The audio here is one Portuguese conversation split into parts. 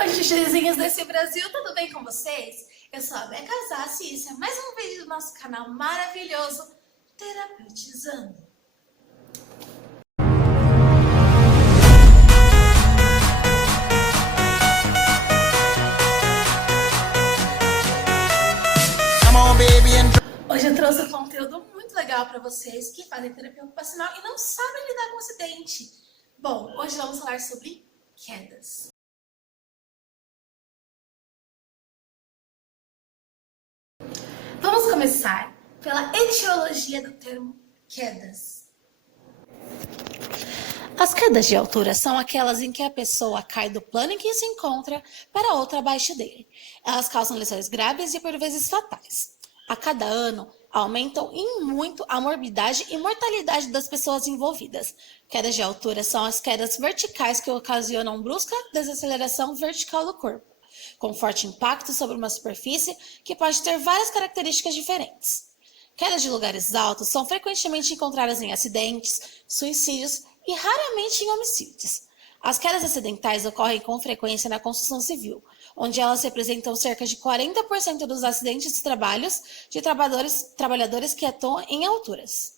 Oi, chuchuzinhos desse Brasil, tudo bem com vocês? Eu sou a Beca Zassi e esse é mais um vídeo do nosso canal maravilhoso Terapeutizando. Hoje eu trouxe um conteúdo muito legal para vocês que fazem terapia ocupacional e não sabem lidar com acidente. Bom, hoje vamos falar sobre quedas. Vamos começar pela etiologia do termo quedas. As quedas de altura são aquelas em que a pessoa cai do plano em que se encontra para outra abaixo dele. Elas causam lesões graves e por vezes fatais. A cada ano, aumentam em muito a morbidade e mortalidade das pessoas envolvidas. Quedas de altura são as quedas verticais que ocasionam brusca desaceleração vertical do corpo, com forte impacto sobre uma superfície que pode ter várias características diferentes. Quedas de lugares altos são frequentemente encontradas em acidentes, suicídios e raramente em homicídios. As quedas acidentais ocorrem com frequência na construção civil, onde elas representam cerca de 40% dos acidentes de trabalhos de trabalhadores que atuam em alturas.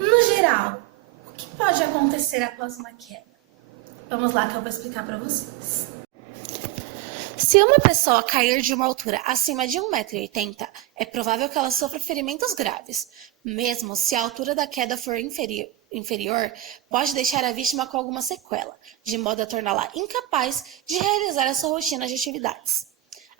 No geral, o que pode acontecer após uma queda? Vamos lá que eu vou explicar para vocês. Se uma pessoa cair de uma altura acima de 1,80 m, é provável que ela sofra ferimentos graves. Mesmo se a altura da queda for inferior, pode deixar a vítima com alguma sequela, de modo a torná-la incapaz de realizar a sua rotina de atividades.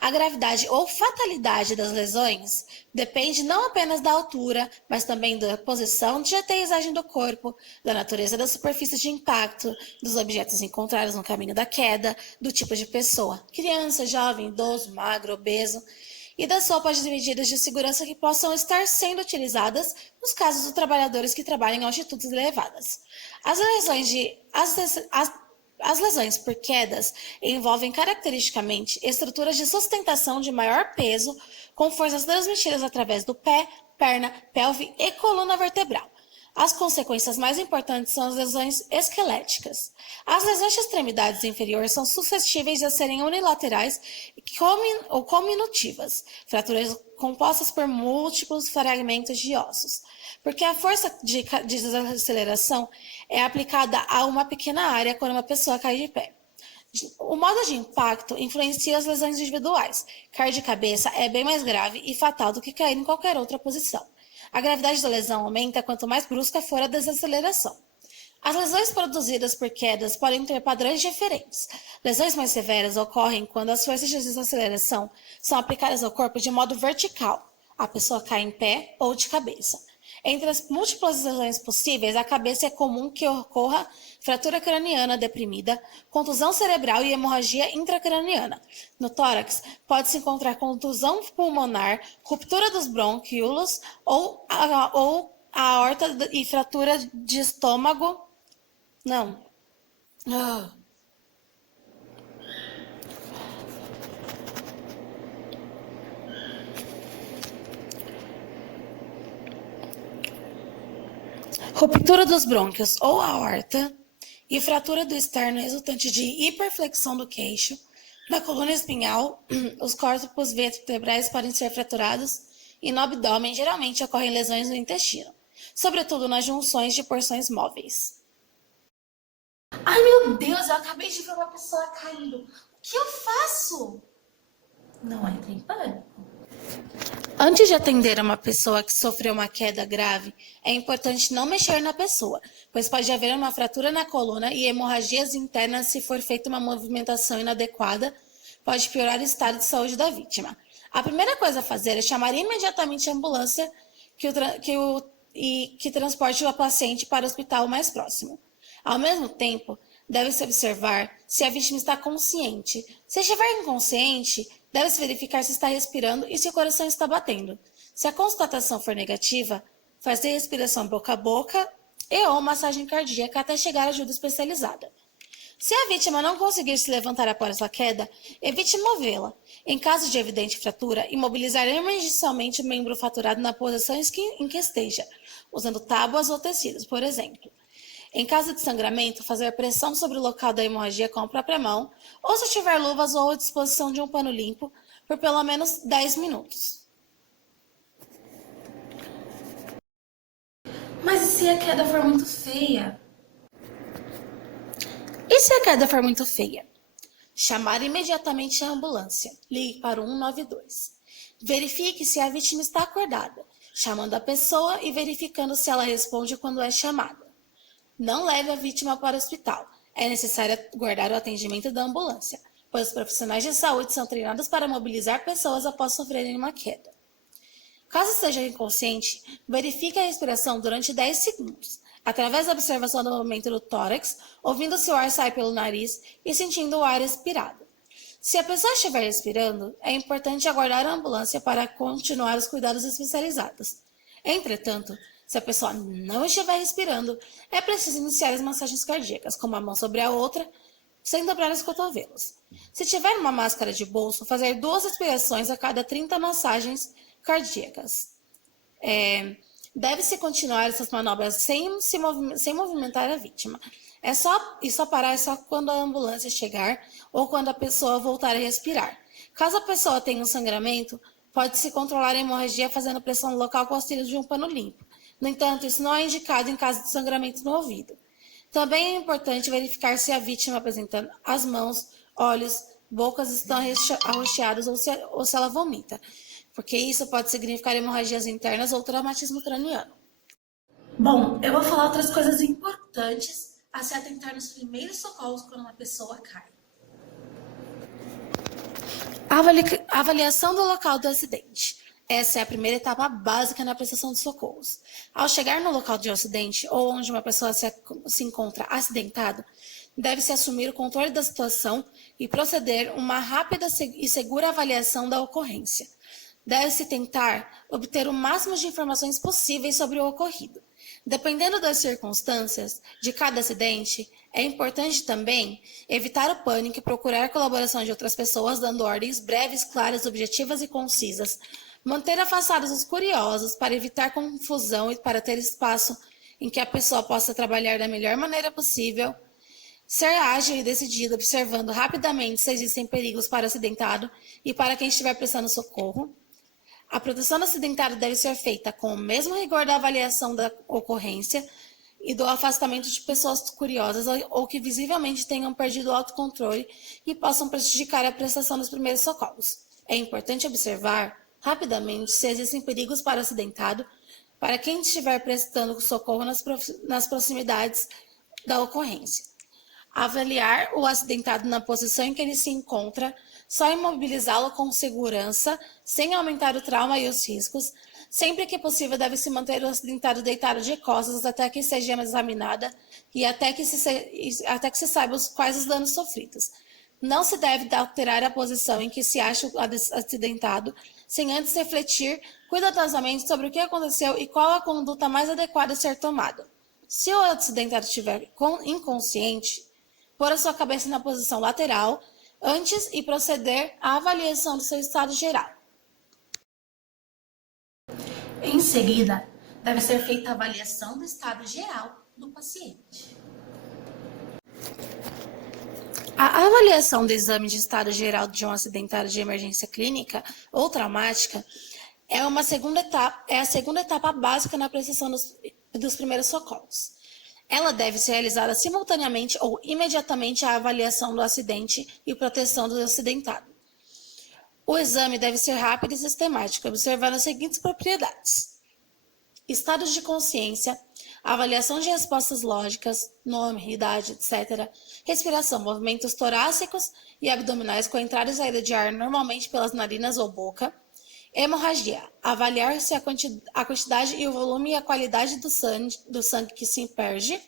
A gravidade ou fatalidade das lesões depende não apenas da altura, mas também da posição de aterrissagem do corpo, da natureza da superfície de impacto, dos objetos encontrados no caminho da queda, do tipo de pessoa, criança, jovem, idoso, magro, obeso, e das roupas e medidas de segurança que possam estar sendo utilizadas nos casos de trabalhadores que trabalham em altitudes elevadas. As lesões por quedas envolvem caracteristicamente estruturas de sustentação de maior peso, com forças transmitidas através do pé, perna, pelve e coluna vertebral. As consequências mais importantes são as lesões esqueléticas. As lesões de extremidades inferiores são suscetíveis a serem unilaterais ou cominutivas, fraturas compostas por múltiplos fragmentos de ossos, porque a força de desaceleração é aplicada a uma pequena área quando uma pessoa cai de pé. O modo de impacto influencia as lesões individuais. Cair de cabeça é bem mais grave e fatal do que cair em qualquer outra posição. A gravidade da lesão aumenta quanto mais brusca for a desaceleração. As lesões produzidas por quedas podem ter padrões diferentes. Lesões mais severas ocorrem quando as forças de desaceleração são aplicadas ao corpo de modo vertical. A pessoa cai em pé ou de cabeça. Entre as múltiplas lesões possíveis, a cabeça é comum que ocorra fratura craniana deprimida, contusão cerebral e hemorragia intracraniana. No tórax, pode-se encontrar contusão pulmonar, ruptura dos brônquios ou a aorta e fratura de estômago. Não. Ruptura dos brônquios ou aorta e fratura do externo resultante de hiperflexão do queixo, da coluna espinhal. Os corpos vertebrais podem ser fraturados e no abdômen geralmente ocorrem lesões no intestino, sobretudo nas junções de porções móveis. Ai meu Deus, eu acabei de ver uma pessoa caindo. O que eu faço? Não entre em pânico. Antes de atender uma pessoa que sofreu uma queda grave, é importante não mexer na pessoa, pois pode haver uma fratura na coluna e hemorragias internas se for feita uma movimentação inadequada, pode piorar o estado de saúde da vítima. A primeira coisa a fazer é chamar imediatamente a ambulância que transporte o paciente para o hospital mais próximo. Ao mesmo tempo, deve-se observar se a vítima está consciente. Se estiver inconsciente, deve-se verificar se está respirando e se o coração está batendo. Se a constatação for negativa, fazer respiração boca a boca e ou massagem cardíaca até chegar à ajuda especializada. Se a vítima não conseguir se levantar após a queda, evite movê-la. Em caso de evidente fratura, imobilizar emergencialmente o membro fraturado na posição em que esteja, usando tábuas ou tecidos, por exemplo. Em caso de sangramento, fazer pressão sobre o local da hemorragia com a própria mão, ou se tiver luvas ou à disposição de um pano limpo, por pelo menos 10 minutos. Mas e se a queda for muito feia? E se a queda for muito feia? Chamar imediatamente a ambulância. Ligue para o 192. Verifique se a vítima está acordada, chamando a pessoa e verificando se ela responde quando é chamada. Não leve a vítima para o hospital. É necessário guardar o atendimento da ambulância, pois os profissionais de saúde são treinados para mobilizar pessoas após sofrerem uma queda. Caso esteja inconsciente, verifique a respiração durante 10 segundos, através da observação do movimento do tórax, ouvindo se o ar sai pelo nariz e sentindo o ar expirado. Se a pessoa estiver respirando, é importante aguardar a ambulância para continuar os cuidados especializados. Entretanto, se a pessoa não estiver respirando, é preciso iniciar as massagens cardíacas, com uma mão sobre a outra, sem dobrar os cotovelos. Se tiver uma máscara de bolso, fazer 2 respirações a cada 30 massagens cardíacas. Deve-se continuar essas manobras sem movimentar a vítima. Só parar quando a ambulância chegar ou quando a pessoa voltar a respirar. Caso a pessoa tenha um sangramento, pode-se controlar a hemorragia fazendo pressão no local com auxílio de um pano limpo. No entanto, isso não é indicado em caso de sangramento no ouvido. Também é importante verificar se a vítima apresenta as mãos, olhos, bocas estão arroxeados ou se ela vomita, porque isso pode significar hemorragias internas ou traumatismo craniano. Bom, eu vou falar outras coisas importantes a se atentar nos primeiros socorros quando uma pessoa cai. Avaliação do local do acidente. Essa é a primeira etapa básica na prestação de socorros. Ao chegar no local de acidente ou onde uma pessoa se encontra acidentada, deve-se assumir o controle da situação e proceder uma rápida e segura avaliação da ocorrência. Deve-se tentar obter o máximo de informações possíveis sobre o ocorrido. Dependendo das circunstâncias de cada acidente, é importante também evitar o pânico e procurar a colaboração de outras pessoas, dando ordens breves, claras, objetivas e concisas. Manter afastados os curiosos para evitar confusão e para ter espaço em que a pessoa possa trabalhar da melhor maneira possível. Ser ágil e decidido, observando rapidamente se existem perigos para o acidentado e para quem estiver prestando socorro. A proteção do acidentado deve ser feita com o mesmo rigor da avaliação da ocorrência e do afastamento de pessoas curiosas ou que visivelmente tenham perdido o autocontrole e possam prejudicar a prestação dos primeiros socorros. É importante observar rapidamente se existem perigos para o acidentado, para quem estiver prestando socorro nas proximidades da ocorrência. Avaliar o acidentado na posição em que ele se encontra, só imobilizá-lo com segurança, sem aumentar o trauma e os riscos. Sempre que possível, deve-se manter o acidentado deitado de costas até que seja examinada e até que se saiba quais os danos sofridos. Não se deve alterar a posição em que se acha o acidentado, sem antes refletir cuidadosamente sobre o que aconteceu e qual a conduta mais adequada a ser tomada. Se o acidentado estiver inconsciente, pôr a sua cabeça na posição lateral antes e proceder à avaliação do seu estado geral. Em seguida, deve ser feita a avaliação do estado geral do paciente. A avaliação do exame de estado geral de um acidentado de emergência clínica ou traumática é a segunda etapa básica na prestação dos primeiros socorros. Ela deve ser realizada simultaneamente ou imediatamente à avaliação do acidente e proteção do acidentado. O exame deve ser rápido e sistemático, observando as seguintes propriedades: estados de consciência, avaliação de respostas lógicas, nome, idade, etc., respiração, movimentos torácicos e abdominais com entrada e saída de ar normalmente pelas narinas ou boca, hemorragia, avaliar se a quantidade e o volume e a qualidade do sangue que se perde,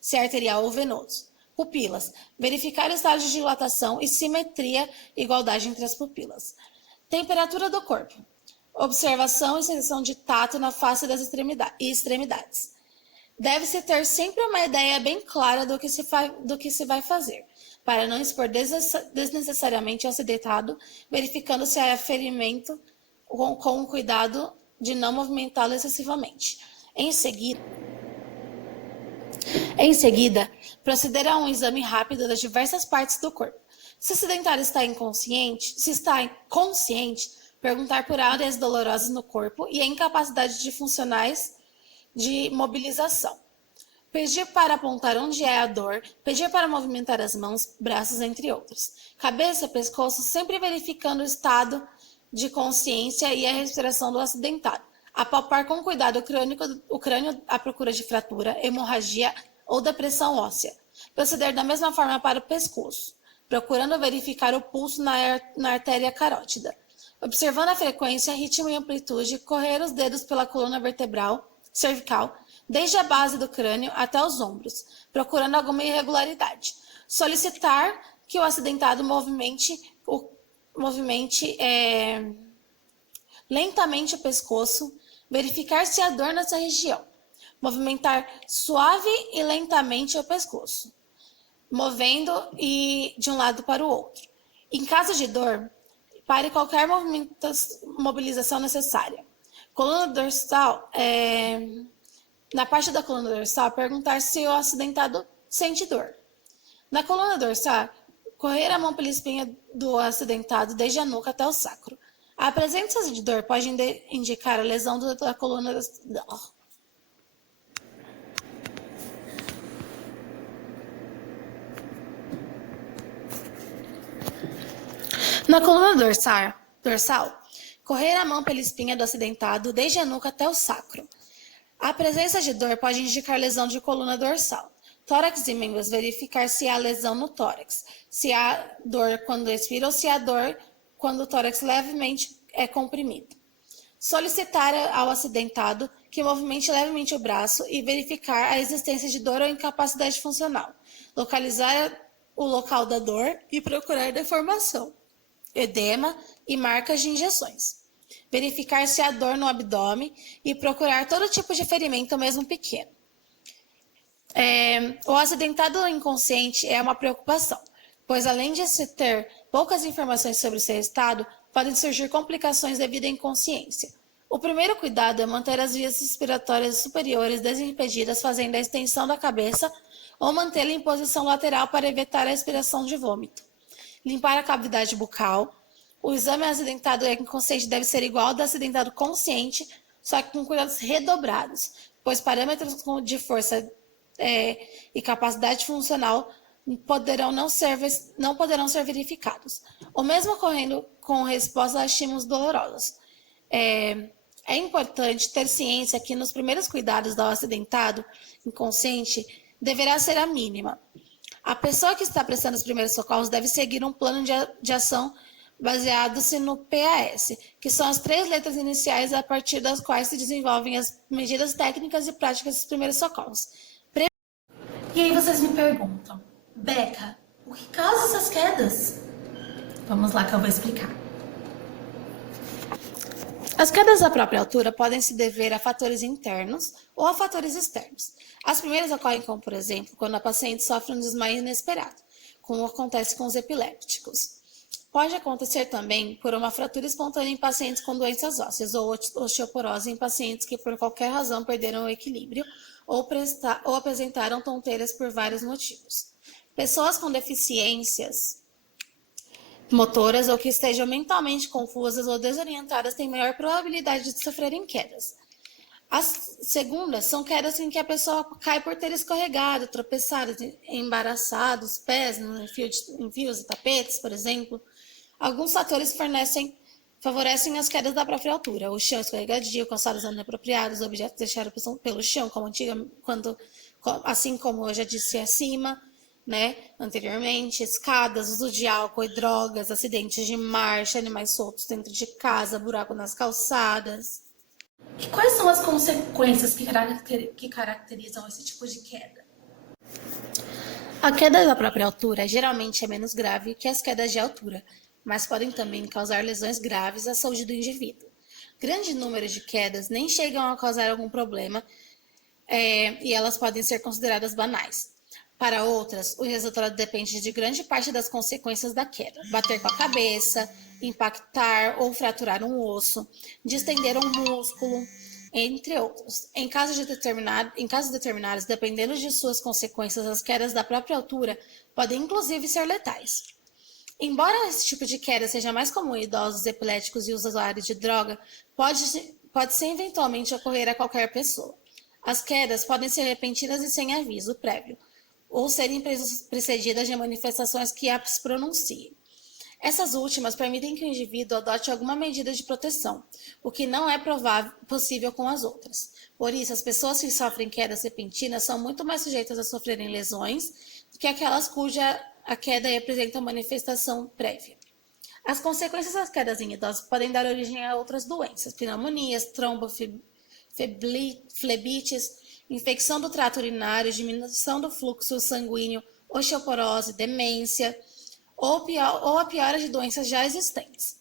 se é arterial ou venoso. Pupilas, verificar o estado de dilatação e simetria e igualdade entre as pupilas. Temperatura do corpo, observação e sensação de tato na face das extremidades. Deve-se ter sempre uma ideia bem clara do que se vai fazer, para não expor desnecessariamente ao acidentado, verificando se há ferimento com o cuidado de não movimentá-lo excessivamente. Em seguida, Em seguida, proceder a um exame rápido das diversas partes do corpo. Se o sedentário está inconsciente, se está consciente, perguntar por áreas dolorosas no corpo e a incapacidade de funcionais de mobilização. Pedir para apontar onde é a dor, pedir para movimentar as mãos, braços, entre outros. Cabeça e pescoço, sempre verificando o estado de consciência e a respiração do acidentado. Apalpar com cuidado o crânio à procura de fratura, hemorragia ou depressão óssea. Proceder da mesma forma para o pescoço, procurando verificar o pulso na artéria carótida. Observando a frequência, ritmo e amplitude, correr os dedos pela coluna vertebral, cervical, desde a base do crânio até os ombros, procurando alguma irregularidade. Solicitar que o acidentado movimente lentamente o pescoço, verificar se há dor nessa região. Movimentar suave e lentamente o pescoço, movendo de um lado para o outro. Em caso de dor, pare qualquer mobilização necessária. Coluna dorsal, na parte da coluna dorsal, perguntar se o acidentado sente dor. Na coluna dorsal, correr a mão pela espinha do acidentado desde a nuca até o sacro. A presença de dor pode indicar a lesão da coluna dorsal. Na coluna dorsal, correr a mão pela espinha do acidentado desde a nuca até o sacro. A presença de dor pode indicar lesão de coluna dorsal. Tórax e membros, verificar se há lesão no tórax, se há dor quando expira ou se há dor quando o tórax levemente é comprimido. Solicitar ao acidentado que movimente levemente o braço e verificar a existência de dor ou incapacidade funcional. Localizar o local da dor e procurar deformação, edema e marcas de injeções. Verificar se há dor no abdômen e procurar todo tipo de ferimento, mesmo pequeno. O acidentado inconsciente é uma preocupação, pois além de se ter poucas informações sobre o seu estado, podem surgir complicações devido à inconsciência. O primeiro cuidado é manter as vias respiratórias superiores desimpedidas, fazendo a extensão da cabeça ou mantê-la em posição lateral para evitar a expiração de vômito. Limpar a cavidade bucal. O exame acidentado inconsciente deve ser igual ao do acidentado consciente, só que com cuidados redobrados, pois parâmetros de força e capacidade funcional não poderão ser verificados. O mesmo ocorrendo com resposta a estímulos dolorosos. É importante ter ciência que nos primeiros cuidados do acidentado inconsciente deverá ser a mínima. A pessoa que está prestando os primeiros socorros deve seguir um plano de ação baseado-se no PAS, que são as 3 letras iniciais a partir das quais se desenvolvem as medidas técnicas e práticas dos primeiros socorros. E aí vocês me perguntam, Beca, o que causa essas quedas? Vamos lá que eu vou explicar. As quedas da própria altura podem se dever a fatores internos ou a fatores externos. As primeiras ocorrem como, por exemplo, quando a paciente sofre um desmaio inesperado, como acontece com os epilépticos. Pode acontecer também por uma fratura espontânea em pacientes com doenças ósseas ou osteoporose em pacientes que por qualquer razão perderam o equilíbrio ou apresentaram tonteiras por vários motivos. Pessoas com deficiências motoras ou que estejam mentalmente confusas ou desorientadas têm maior probabilidade de sofrerem quedas. As segundas são quedas em que a pessoa cai por ter escorregado, tropeçado, embaraçado os pés em fios e tapetes, por exemplo. Alguns fatores favorecem as quedas da própria altura. O chão escorregadio, calçados inapropriados, objetos deixados pelo chão, assim como eu já disse acima, anteriormente, escadas, uso de álcool e drogas, acidentes de marcha, animais soltos dentro de casa, buraco nas calçadas. E quais são as consequências que caracterizam esse tipo de queda? A queda da própria altura geralmente é menos grave que as quedas de altura, mas podem também causar lesões graves à saúde do indivíduo. Grande número de quedas nem chegam a causar algum problema e elas podem ser consideradas banais. Para outras, o resultado depende de grande parte das consequências da queda. Bater com a cabeça, impactar ou fraturar um osso, distender um músculo, entre outros. Em casos determinados, dependendo de suas consequências, as quedas da própria altura podem inclusive ser letais. Embora esse tipo de queda seja mais comum em idosos, epiléticos e usuários de droga, pode ser eventualmente ocorrer a qualquer pessoa. As quedas podem ser repentinas e sem aviso prévio, ou serem precedidas de manifestações que as pronunciem. Essas últimas permitem que o indivíduo adote alguma medida de proteção, o que não é possível com as outras. Por isso, as pessoas que sofrem quedas repentinas são muito mais sujeitas a sofrerem lesões do que aquelas cuja a queda representa manifestação prévia. As consequências das quedas em idosos podem dar origem a outras doenças, pneumonias, flebites, infecção do trato urinário, diminuição do fluxo sanguíneo, osteoporose, demência, ou a piora de doenças já existentes.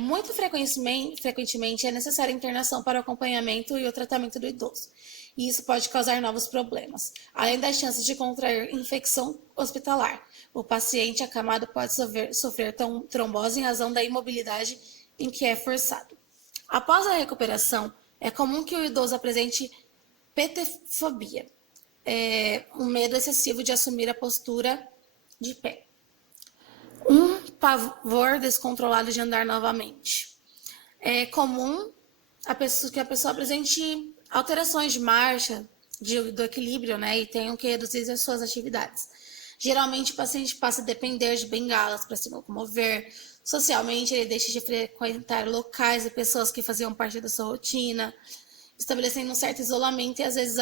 Muito frequentemente é necessária internação para o acompanhamento e o tratamento do idoso, e isso pode causar novos problemas, além das chances de contrair infecção hospitalar. O paciente acamado pode sofrer trombose em razão da imobilidade em que é forçado. Após a recuperação, é comum que o idoso apresente petefobia, um medo excessivo de assumir a postura de pé. Um pavor descontrolado de andar novamente. É comum que a pessoa apresente alterações de marcha, do equilíbrio, né, e tenham que reduzir as suas atividades. Geralmente, o paciente passa a depender de bengalas para se locomover. Socialmente, ele deixa de frequentar locais e pessoas que faziam parte da sua rotina, estabelecendo um certo isolamento e, às vezes,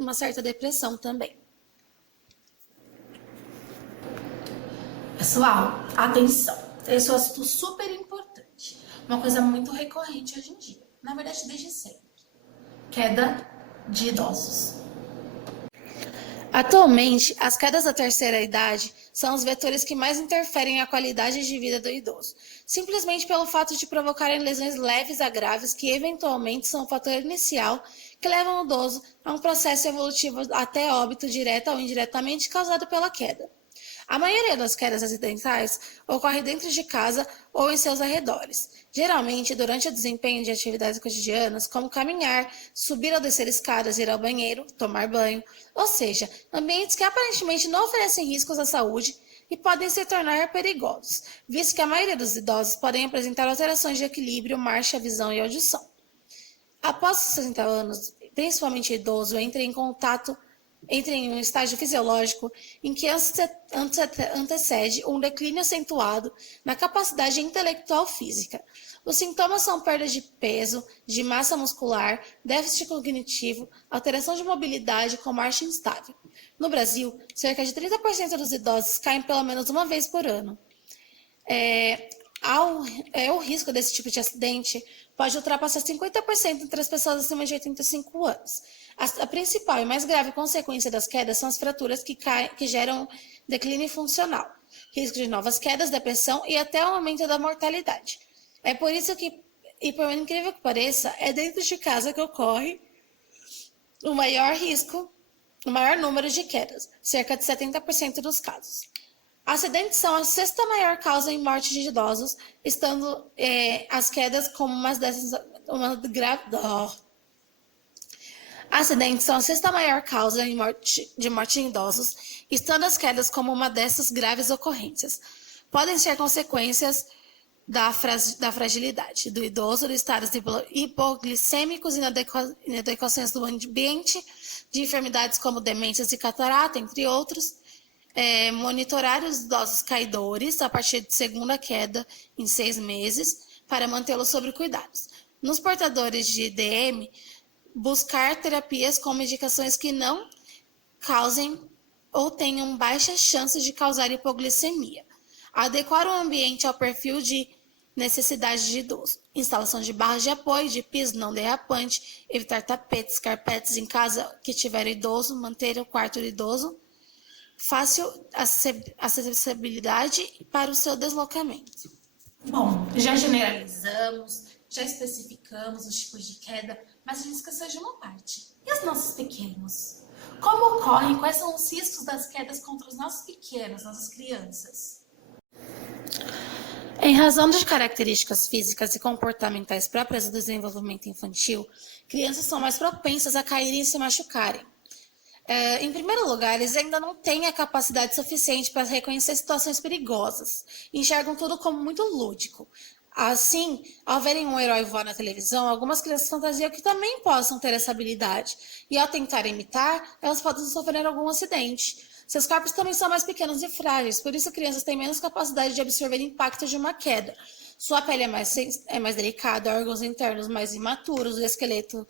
uma certa depressão também. Pessoal, atenção. Esse é um assunto super importante. Uma coisa muito recorrente hoje em dia. Na verdade, desde sempre. Queda de idosos. Atualmente, as quedas da terceira idade são os vetores que mais interferem na qualidade de vida do idoso, simplesmente pelo fato de provocarem lesões leves a graves que, eventualmente, são o fator inicial que levam o idoso a um processo evolutivo até óbito direta ou indiretamente causado pela queda. A maioria das quedas acidentais ocorre dentro de casa ou em seus arredores, geralmente durante o desempenho de atividades cotidianas, como caminhar, subir ou descer escadas, ir ao banheiro, tomar banho, ou seja, ambientes que aparentemente não oferecem riscos à saúde e podem se tornar perigosos, visto que a maioria dos idosos podem apresentar alterações de equilíbrio, marcha, visão e audição. Após os 60 anos, principalmente o idoso entra em um estágio fisiológico em que antecede um declínio acentuado na capacidade intelectual física. Os sintomas são perda de peso, de massa muscular, déficit cognitivo, alteração de mobilidade com marcha instável. No Brasil, cerca de 30% dos idosos caem pelo menos uma vez por ano. O risco desse tipo de acidente pode ultrapassar 50% entre as pessoas acima de 85 anos. A principal e mais grave consequência das quedas são as fraturas que geram declínio funcional, risco de novas quedas, depressão e até o aumento da mortalidade. É por isso que, e por incrível que pareça, é dentro de casa que ocorre o maior número de quedas, cerca de 70% dos casos. Acidentes são a sexta maior causa em morte de idosos, estando as quedas como Acidentes são a sexta maior causa de morte em idosos, estando as quedas como uma dessas graves ocorrências. Podem ser consequências da fragilidade do idoso, de estados hipoglicêmicos, inadequações do ambiente, de enfermidades como demências e catarata, entre outros. Monitorar os idosos caidores a partir de segunda queda em 6 meses para mantê-los sob cuidados. Nos portadores de DM, buscar terapias com medicações que não causem ou tenham baixas chances de causar hipoglicemia. Adequar o ambiente ao perfil de necessidade de idoso. Instalação de barras de apoio, de piso não derrapante, evitar tapetes, carpetes em casa que tiver idoso, manter o quarto do idoso fácil acessibilidade para o seu deslocamento. Bom, já generalizamos, já especificamos os tipos de queda, mas a gente esqueceu de uma parte. E os nossos pequenos? Como ocorrem? Quais são os riscos das quedas contra os nossos pequenos, nossas crianças? Em razão de características físicas e comportamentais próprias do desenvolvimento infantil, crianças são mais propensas a caírem e se machucarem. Em primeiro lugar, eles ainda não têm a capacidade suficiente para reconhecer situações perigosas, enxergam tudo como muito lúdico. Assim, ao verem um herói voar na televisão, algumas crianças fantasiam que também possam ter essa habilidade, e ao tentar imitar, elas podem sofrer algum acidente. Seus corpos também são mais pequenos e frágeis, por isso crianças têm menos capacidade de absorver impacto de uma queda. Sua pele é mais delicada, órgãos internos mais imaturos, o esqueleto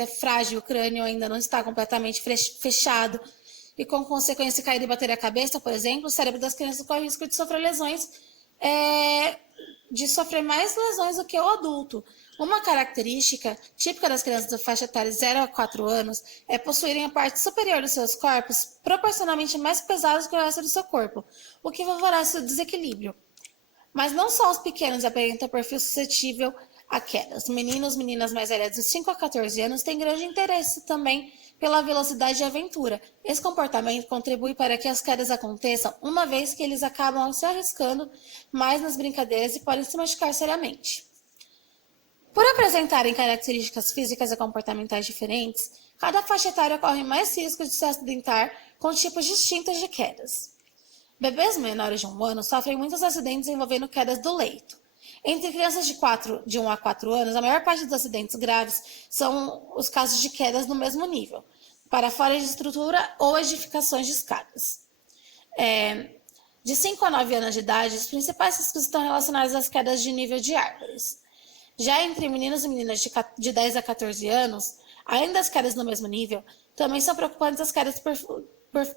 é frágil, o crânio ainda não está completamente fechado. E com consequência, se cair e bater a cabeça, por exemplo, o cérebro das crianças corre o risco de sofrer de sofrer mais lesões do que o adulto. Uma característica típica das crianças da faixa etária 0 a 4 anos é possuírem a parte superior dos seus corpos proporcionalmente mais pesados que o resto do seu corpo, o que favorece o desequilíbrio. Mas não só os pequenos apresentam perfil suscetível a quedas. Meninos e meninas mais velhas de 5 a 14 anos têm grande interesse também pela velocidade e aventura. Esse comportamento contribui para que as quedas aconteçam, uma vez que eles acabam se arriscando mais nas brincadeiras e podem se machucar seriamente. Por apresentarem características físicas e comportamentais diferentes, cada faixa etária corre mais risco de se acidentar com tipos distintos de quedas. Bebês menores de 1 ano sofrem muitos acidentes envolvendo quedas do leito. Entre crianças de 1 a 4 anos, a maior parte dos acidentes graves são os casos de quedas no mesmo nível, para fora de estrutura ou edificações de escadas. De 5 a 9 anos de idade, os principais riscos estão relacionados às quedas de nível de árvores. Já entre meninos e meninas de 10 a 14 anos, além das quedas no mesmo nível, também são preocupantes as quedas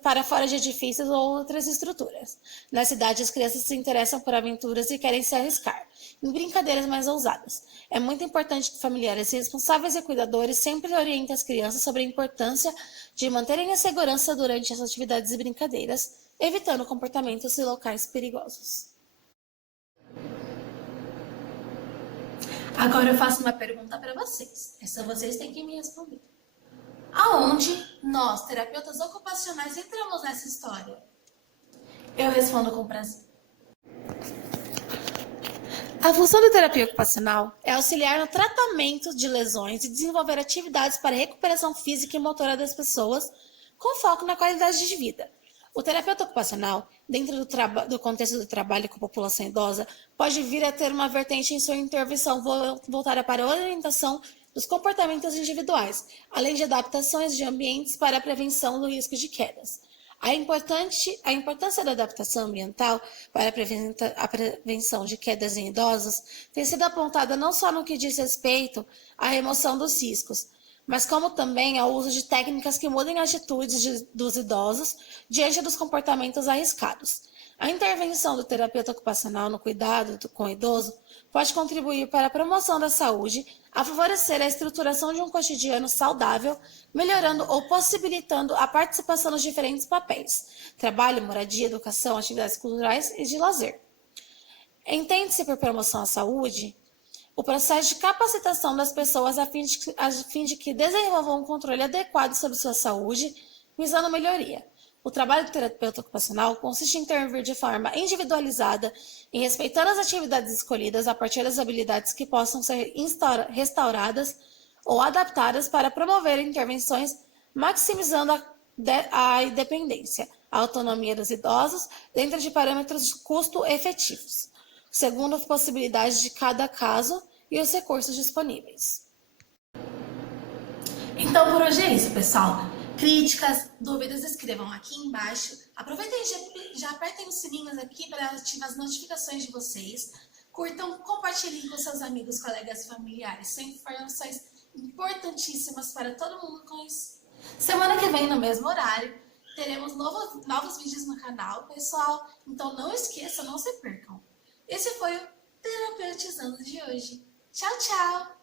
para fora de edifícios ou outras estruturas. Na cidade, as crianças se interessam por aventuras e querem se arriscar em brincadeiras mais ousadas. É muito importante que familiares responsáveis e cuidadores sempre orientem as crianças sobre a importância de manterem a segurança durante as atividades e brincadeiras, evitando comportamentos em locais perigosos. Agora eu faço uma pergunta para vocês. Essa vocês têm que me responder. Aonde nós, terapeutas ocupacionais, entramos nessa história? Eu respondo com prazer. A função da terapia ocupacional é auxiliar no tratamento de lesões e desenvolver atividades para a recuperação física e motora das pessoas, com foco na qualidade de vida. O terapeuta ocupacional, dentro do contexto do trabalho com a população idosa, pode vir a ter uma vertente em sua intervenção voltada para a orientação dos comportamentos individuais, além de adaptações de ambientes para a prevenção do risco de quedas. A importância da adaptação ambiental para a prevenção de quedas em idosos tem sido apontada não só no que diz respeito à remoção dos riscos, mas como também ao uso de técnicas que mudem atitudes dos idosos diante dos comportamentos arriscados. A intervenção do terapeuta ocupacional no cuidado com o idoso pode contribuir para a promoção da saúde, a favorecer a estruturação de um cotidiano saudável, melhorando ou possibilitando a participação nos diferentes papéis: trabalho, moradia, educação, atividades culturais e de lazer. Entende-se por promoção à saúde o processo de capacitação das pessoas a fim de que desenvolvam um controle adequado sobre sua saúde, visando melhoria. O trabalho do terapeuta ocupacional consiste em intervir de forma individualizada, em respeitando as atividades escolhidas a partir das habilidades que possam ser restauradas ou adaptadas para promover intervenções, maximizando a independência, a autonomia dos idosos dentro de parâmetros de custo efetivos, segundo as possibilidades de cada caso e os recursos disponíveis. Então, por hoje é isso, pessoal. Críticas, dúvidas, escrevam aqui embaixo. Aproveitem e já apertem os sininhos aqui para ativar as notificações de vocês. Curtam, compartilhem com seus amigos, colegas e familiares. São informações importantíssimas para todo mundo conhecer. Semana que vem, no mesmo horário, teremos novos vídeos no canal, pessoal. Então não esqueçam, não se percam. Esse foi o Terapeutizando de hoje. Tchau, tchau!